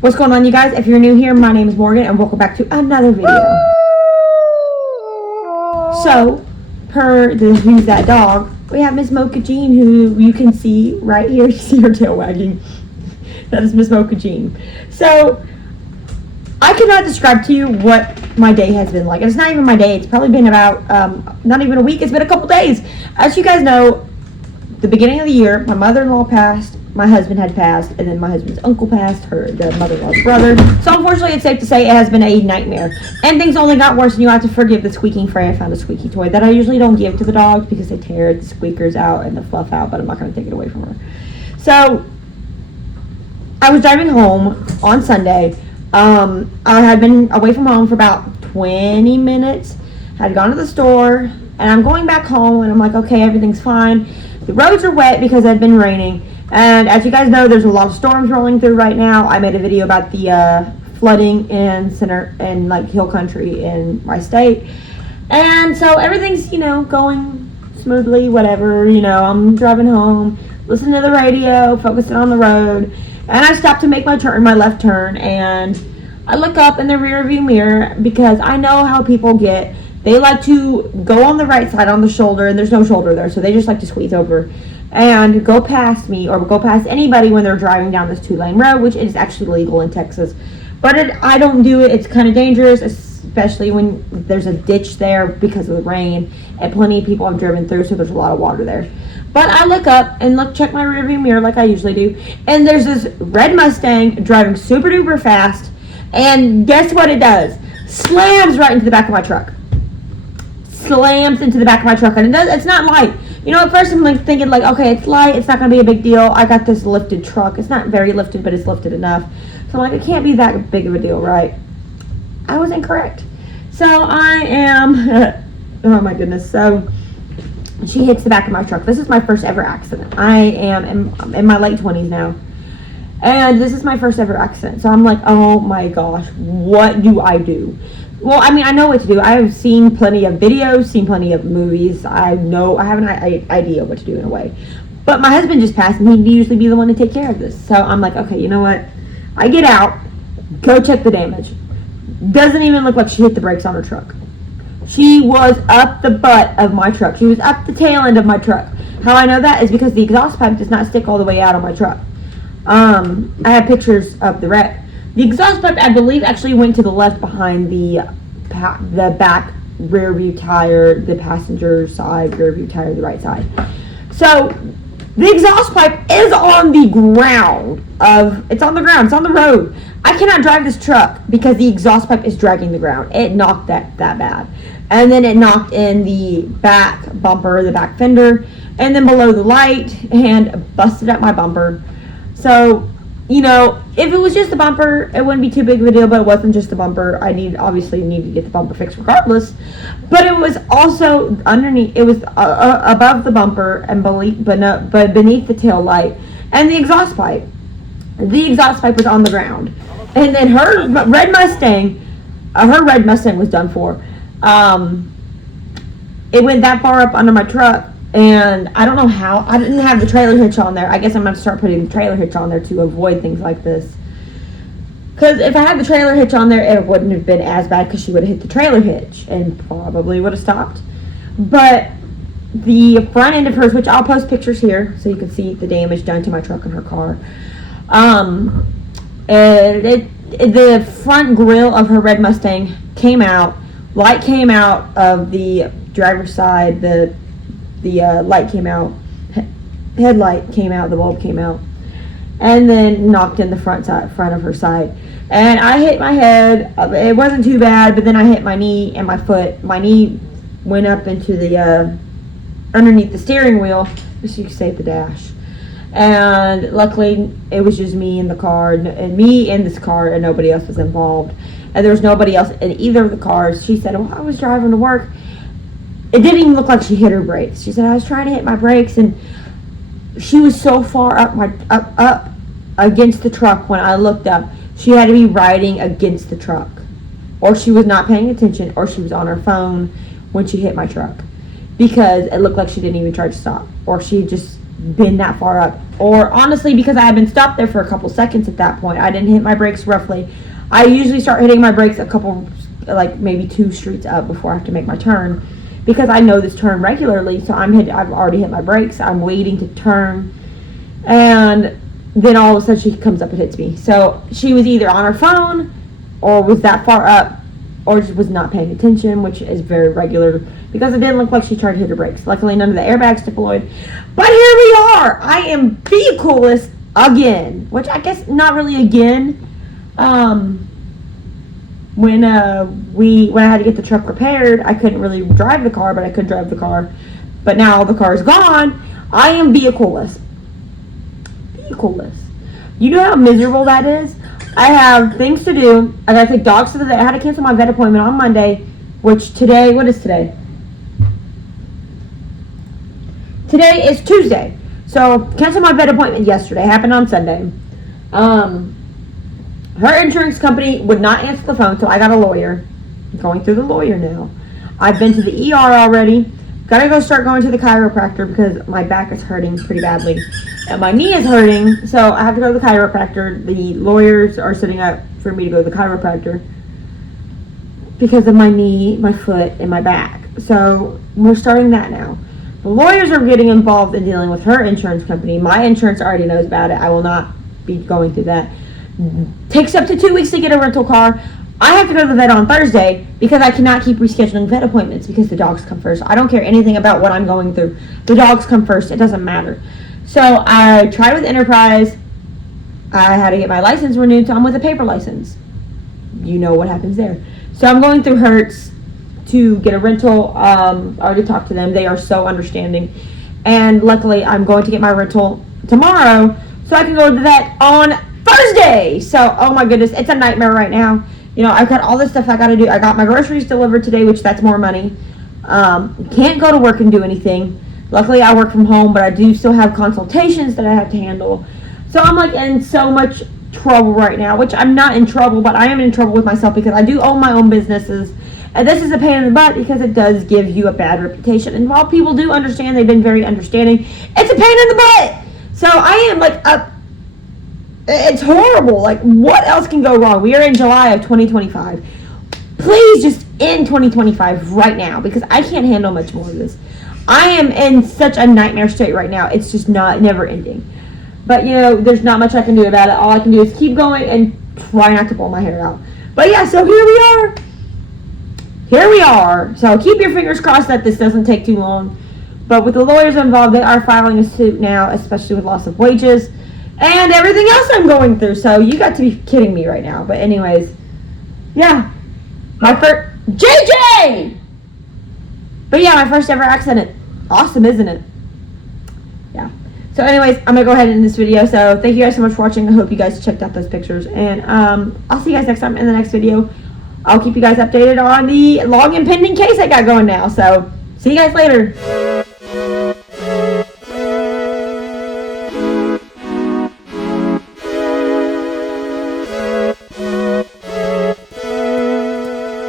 What's going on, you guys? If you're new here, my name is Morgan and welcome back to another video. So, per the Who's That Dog, we have Miss Mocha Jean, who you can see right here. You see her tail wagging. That is Miss Mocha Jean. So, I cannot describe to you what my day has been like. It's not even my day. It's probably been about, not even a week. It's been a couple days. As you guys know, the beginning of the year, my mother-in-law passed, my husband had passed, and then my husband's uncle passed, the mother-in-law's brother. So unfortunately, it's safe to say it has been a nightmare. And things only got worse, and you have to forgive the squeaking Frey. I found a squeaky toy that I usually don't give to the dogs because they tear the squeakers out and the fluff out, but I'm not going to take it away from her. So, I was driving home on Sunday. I had been away from home for about 20 minutes, had gone to the store, and I'm going back home, and I'm like, okay, everything's fine. The roads are wet because it had been raining, and as you guys know, there's a lot of storms rolling through right now. I made a video about the flooding in hill country in my state, and so everything's, going smoothly, whatever, I'm driving home, listening to the radio, focusing on the road, and I stopped to make my left turn, and I look up in the rear view mirror because I know how people get. They like to go on the right side on the shoulder, and there's no shoulder there, so they just like to squeeze over and go past me or go past anybody when they're driving down this 2-lane road, which is actually legal in Texas. But I don't do it. It's kind of dangerous, especially when there's a ditch there because of the rain, and plenty of people have driven through, so there's a lot of water there. But I look up and check my rearview mirror like I usually do, and there's this red Mustang driving super duper fast, and guess what it does? Slams right into the back of my truck. Slams into the back of my truck, and it's not light. At first I'm thinking okay, it's light, it's not going to be a big deal. I got this lifted truck. It's not very lifted, but it's lifted enough. So I'm like, it can't be that big of a deal, right? I was incorrect. So I am, oh my goodness. So she hits the back of my truck. This is my first ever accident. I am in my late 20s now. And this is my first ever accident. So I'm like, oh my gosh, what do I do? Well, I know what to do. I've seen plenty of videos, seen plenty of movies. I have an idea what to do in a way. But my husband just passed, and he'd usually be the one to take care of this. So I'm like, okay, you know what? I get out, go check the damage. Doesn't even look like she hit the brakes on her truck. She was up the butt of my truck. She was up the tail end of my truck. How I know that is because the exhaust pipe does not stick all the way out on my truck. I have pictures of the wreck. The exhaust pipe, I believe, actually went to the left behind the back rear view tire, the passenger side rear view tire, the right side. So the exhaust pipe is on the ground. It's on the ground. It's on the road. I cannot drive this truck because the exhaust pipe is dragging the ground. It knocked that bad. And then it knocked in the back bumper, the back fender, and then below the light, and busted up my bumper. So, if it was just the bumper, it wouldn't be too big of a deal, but it wasn't just the bumper. I obviously need to get the bumper fixed regardless. But it was also underneath, it was above the bumper and but beneath the tail light and the exhaust pipe. The exhaust pipe was on the ground. And then her red Mustang was done for. It went that far up under my truck. And I don't know how. I didn't have the trailer hitch on there. I guess I'm going to start putting the trailer hitch on there to avoid things like this. Because if I had the trailer hitch on there, it wouldn't have been as bad because she would have hit the trailer hitch and probably would have stopped. But the front end of hers, which I'll post pictures here so you can see the damage done to my truck and her car. The front grille of her red Mustang came out. Light came out of the driver's side. The light came out, headlight came out, the bulb came out, and then knocked in the front of her side. And I hit my head. It wasn't too bad, but then I hit my knee and my foot. My knee went up into the underneath the steering wheel, just so you can say the dash. And luckily, it was just me in the car, and me in this car, and nobody else was involved. And there was nobody else in either of the cars. She said, "Well, I was driving to work." It didn't even look like she hit her brakes. She said, I was trying to hit my brakes, and she was so far up against the truck when I looked up. She had to be riding against the truck. Or she was not paying attention, or she was on her phone when she hit my truck. Because it looked like she didn't even try to stop. Or she just been that far up. Or honestly, because I had been stopped there for a couple seconds at that point, I didn't hit my brakes roughly. I usually start hitting my brakes a couple, like maybe 2 streets up before I have to make my turn, because I know this turn regularly. So I've already hit my brakes. I'm waiting to turn, and then all of a sudden she comes up and hits me. So she was either on her phone, or was that far up, or just was not paying attention, which is very regular, because it didn't look like she tried to hit her brakes. Luckily, none of the airbags deployed. But here we are. I am vehicleless again, which I guess not really again. When I had to get the truck repaired, I couldn't really drive the car, but I could drive the car. But now the car is gone. I am vehicleless. Vehicleless. You know how miserable that is? I have things to do. I gotta take dogs to the vet. I had to cancel my vet appointment on Monday, which today, what is today? Today is Tuesday. So, cancel my vet appointment yesterday. Happened on Sunday. Her insurance company would not answer the phone, so I got a lawyer. I'm going through the lawyer now. I've been to the ER already. Gotta go start going to the chiropractor because my back is hurting pretty badly. And my knee is hurting, so I have to go to the chiropractor. The lawyers are setting up for me to go to the chiropractor because of my knee, my foot, and my back. So we're starting that now. The lawyers are getting involved in dealing with her insurance company. My insurance already knows about it. I will not be going through that. Takes up to 2 weeks to get a rental car. I have to go to the vet on Thursday because I cannot keep rescheduling vet appointments because the dogs come first. I don't care anything about what I'm going through. The dogs come first. It doesn't matter. So I tried with Enterprise. I had to get my license renewed, so I'm with a paper license. You know what happens there. So I'm going through Hertz to get a rental. I already talked to them. They are so understanding. And luckily, I'm going to get my rental tomorrow so I can go to the vet on Thursday. So, oh my goodness, it's a nightmare right now. You know, I've got all this stuff I got to do. I got my groceries delivered today, which that's more money. Can't go to work and do anything. Luckily, I work from home, but I do still have consultations that I have to handle. So I'm like in so much trouble right now, which I'm not in trouble, but I am in trouble with myself because I do own my own businesses. And this is a pain in the butt because it does give you a bad reputation. And while people do understand, they've been very understanding, it's a pain in the butt. So I am like it's horrible. Like, what else can go wrong? We are in July of 2025. Please just end 2025 right now because I can't handle much more of this. I am in such a nightmare state right now. It's just never ending. But, you know, there's not much I can do about it. All I can do is keep going and try not to pull my hair out. But, yeah, so here we are. Here we are. So keep your fingers crossed that this doesn't take too long. But with the lawyers involved, they are filing a suit now, especially with loss of wages and everything else I'm going through. So you got to be kidding me right now. But anyways, yeah. My first... JJ! But yeah, my first ever accident. Awesome, isn't it? Yeah. So anyways, I'm going to go ahead and end this video. So thank you guys so much for watching. I hope you guys checked out those pictures. And I'll see you guys next time in the next video. I'll keep you guys updated on the long and pending case I got going now. So see you guys later.